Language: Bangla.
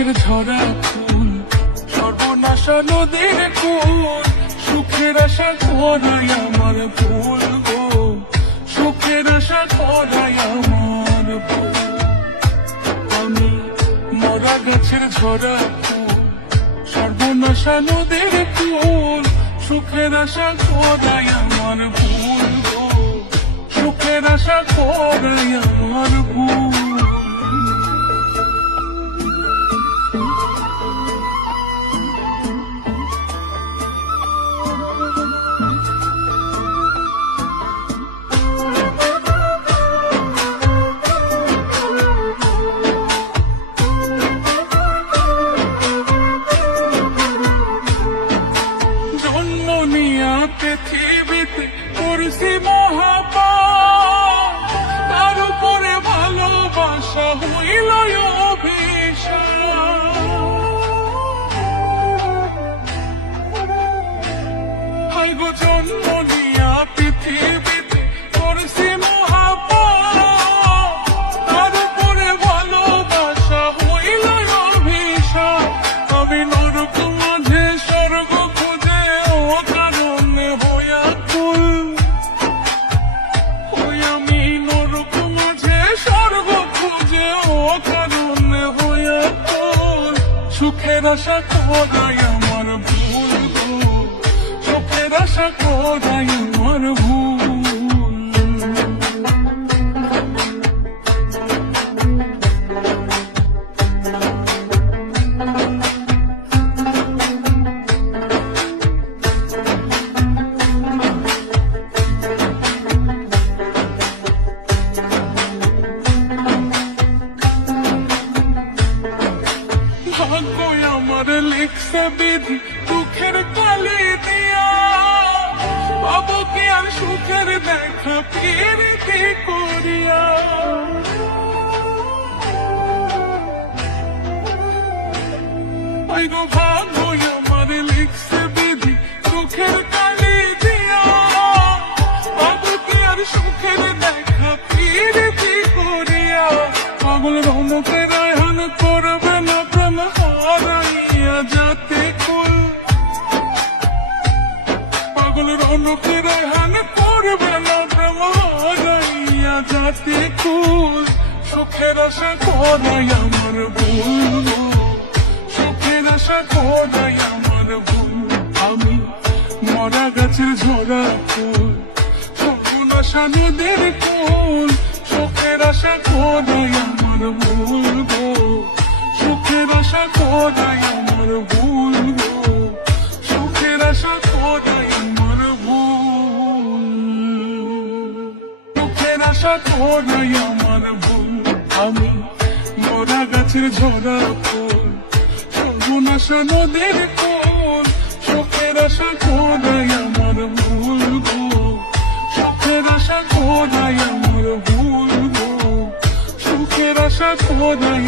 গাছের ঝরা ফুল, সর্বনাশা নদীর কুল, সুখের আশা করাই আমার ফুল গো, সুখের আশা করাই আমার ফুল। আমি মরা গাছের ঝরা ফুল, সর্বনাশা নদীর কুল, সুখের আশা করাই আমার ফুল গো, সুখের আশা করাই আমার ফুল। পৃথিবীতে করছি মহাপাপ, তার উপরে ভালোবাসা হইল অভিশাপ। হাই গো জন্ম নিয়া পৃথিবীতে করছি মহাপাপ, তার উপরে ভালোবাসা হইল অভিশাপ। আমি নরক মাঝে স্বর্গ খুঁজে ও কারণে হইয়া কুল, ওই আমি নরক মাঝে স্বর্গ খুঁজে ও কারণে হইয়া কুল। সুখের আশা করাই আমার ভুল গো, সুখের আশা করাই আমার ভুল। ভাগ্য আমার লিখছে বিধি দুঃখের কালি দিয়া, পাবো কি আর সুখের দেখা প্রীতি করিয়া। গো ভাগ্য আমার লিখছে বিধি দুঃখের কালি দিয়া, পাবো কি আর সুখের দেখা প্রীতি করিয়া। পাগল রৌনকের রায়হান করবে না প্রেম হারাইয়া যাতে কুল, পাগল রৌনকের রায়হান করবে না প্রেম হারাইয়া যাতে কুল। সুখের আশা করাই আমার ভুল, সুখের আশা করাই আমার ভুল। আমি মরা গাছের ঝরা ফুল, সর্বনাশা নদীর কুল, সুখের আশা করাই আমার ভুল গো, সুখের আশা করাই আমার ভুল গো, সুখের আশা করাই আমার ভুল, সুখের আশা করাই আমার ভুল। আমি মরা গাছের ঝরা ফুল, সর্বনাশা নদীর কুল, সুখের আশা করাই আমার ভুল গো, সুখের আশা করাই আমার ভুল গো, সুখের আশা করাই